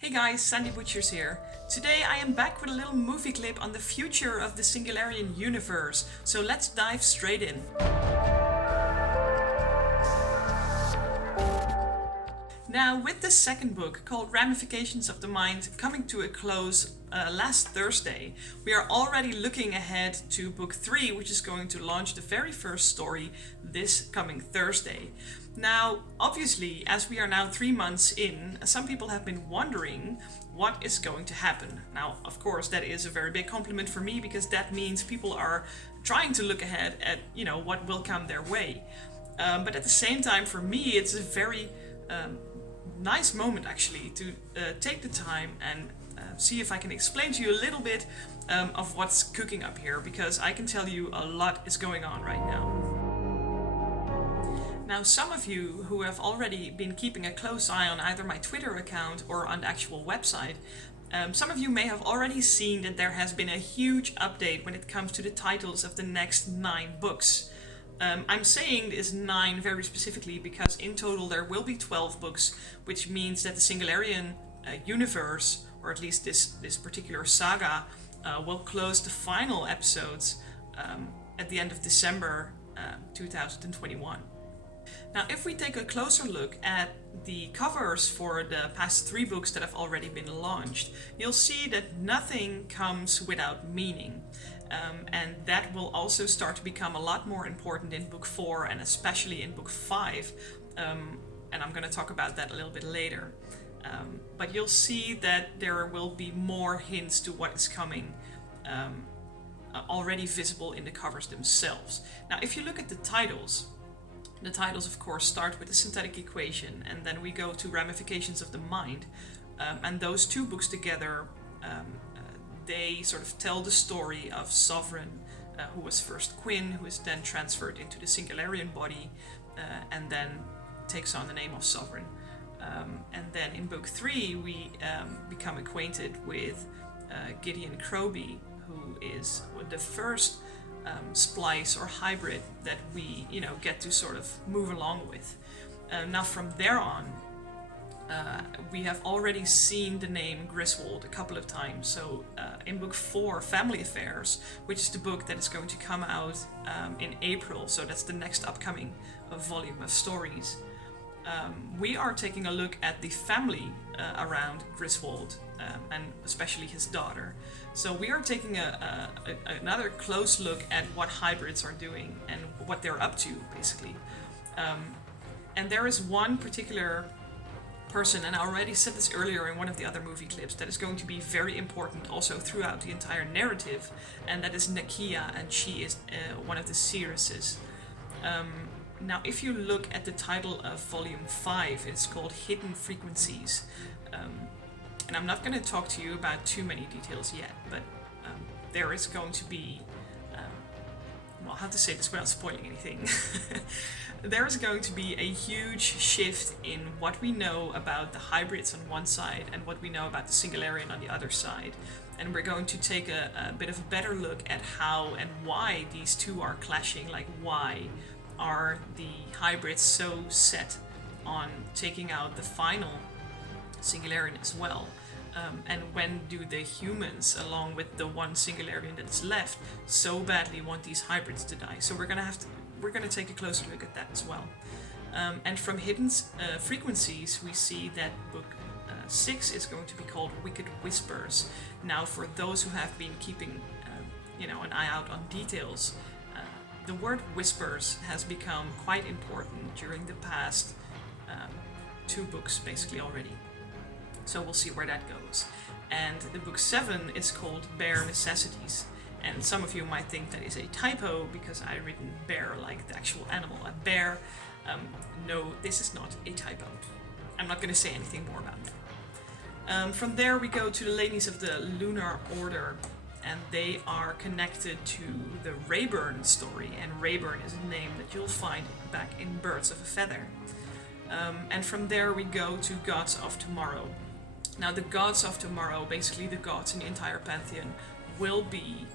Hey guys, Sandy Butchers here. Today I am back with a little movie clip on the future of the Singularian Universe, so let's dive straight in. Now, with the second book, called Ramifications of the Mind, coming to a close last Thursday, we are already looking ahead to book 3, which is going to launch the very first story this coming Thursday. Now, obviously, as we are now 3 months in, some people have been wondering what is going to happen. Now, of course, that is a very big compliment for me, because that means people are trying to look ahead at, what will come their way. But at the same time, for me, it's a very nice moment actually to take the time and see if I can explain to you a little bit of what's cooking up here, because I can tell you a lot is going on right now. Now, some of you who have already been keeping a close eye on either my Twitter account or on the actual website, some of you may have already seen that there has been a huge update when it comes to the titles of the next 9 books. I'm saying this 9 very specifically because in total there will be 12 books, which means that the Singularian Universe, or at least this particular saga, will close the final episodes at the end of December 2021. Now, if we take a closer look at the covers for the past 3 books that have already been launched, you'll see that nothing comes without meaning. And that will also start to become a lot more important in book 4 and especially in book 5. And I'm going to talk about that a little bit later. But you'll see that there will be more hints to what is coming already visible in the covers themselves. Now, if you look at the titles of course start with the synthetic equation, and then we go to Ramifications of the Mind. And those 2 books together, they sort of tell the story of Sovereign, who was first Quinn, who is then transferred into the Singularian body, and then takes on the name of Sovereign. And then in book 3 we become acquainted with Gideon Croby, who is the first splice or hybrid that we get to sort of move along with. Now from there on, we have already seen the name Griswold a couple of times. So in book 4, Family Affairs, which is the book that is going to come out in April, so that's the next upcoming volume of stories, we are taking a look at the family around Griswold, and especially his daughter. So we are taking another close look at what hybrids are doing and what they're up to, basically. And there is one particular person, and I already said this earlier in one of the other movie clips, that is going to be very important also throughout the entire narrative, and that is Nakia, and she is one of the Seeresses. Now, if you look at the title of volume 5, it's called Hidden Frequencies. And I'm not going to talk to you about too many details yet, but there is going to be, how to say this without spoiling anything. There is going to be a huge shift in what we know about the hybrids on one side and what we know about the Singularian on the other side. And we're going to take a bit of a better look at how and why these two are clashing. Like, why are the hybrids so set on taking out the final Singularian as well? And when do the humans, along with the one Singularian that is left, so badly want these hybrids to die? So we're gonna take a closer look at that as well. And from Hidden Frequencies, we see that book 6 is going to be called Wicked Whispers. Now, for those who have been keeping an eye out on details, the word whispers has become quite important during the past 2 books basically already. So we'll see where that goes. And the book 7 is called Bare Necessities. And some of you might think that is a typo because I've written bear like the actual animal, a bear. No, this is not a typo. I'm not going to say anything more about that. From there we go to the ladies of the Lunar Order, and they are connected to the Rayburn story, and Rayburn is a name that you'll find back in Birds of a Feather. And from there we go to Gods of Tomorrow. Now, the Gods of Tomorrow, basically the gods in the entire pantheon, will be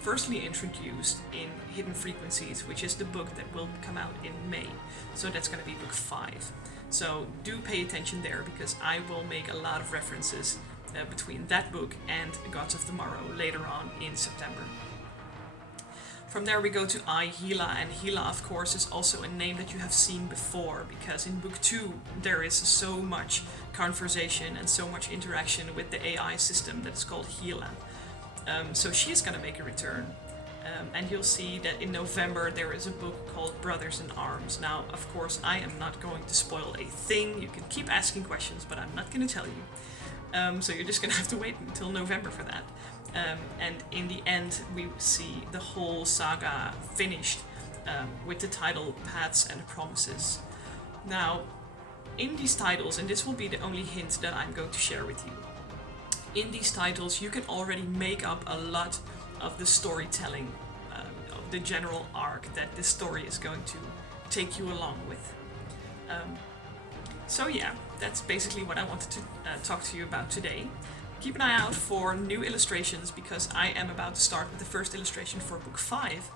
firstly introduced in Hidden Frequencies, which is the book that will come out in May. So that's going to be book 5. So do pay attention there, because I will make a lot of references between that book and Gods of Tomorrow later on in September. From there we go to Hela, and Hela of course is also a name that you have seen before, because in book 2 there is so much conversation and so much interaction with the AI system that is called Hela. So she's gonna make a return. And you'll see that in November there is a book called Brothers in Arms. Now, of course, I am not going to spoil a thing. You can keep asking questions, but I'm not going to tell you. So you're just going to have to wait until November for that. And in the end, we see the whole saga finished with the title Paths and Promises. Now, in these titles, and this will be the only hint that I'm going to share with you, in these titles you can already make up a lot of the storytelling, of the general arc that this story is going to take you along with. So yeah, that's basically what I wanted to talk to you about today. Keep an eye out for new illustrations, because I am about to start with the first illustration for book 5.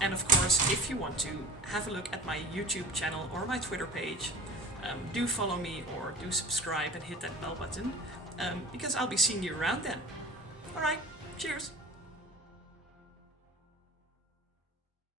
And of course, if you want to have a look at my YouTube channel or my Twitter page, do follow me or do subscribe and hit that bell button, because I'll be seeing you around then. Alright, cheers!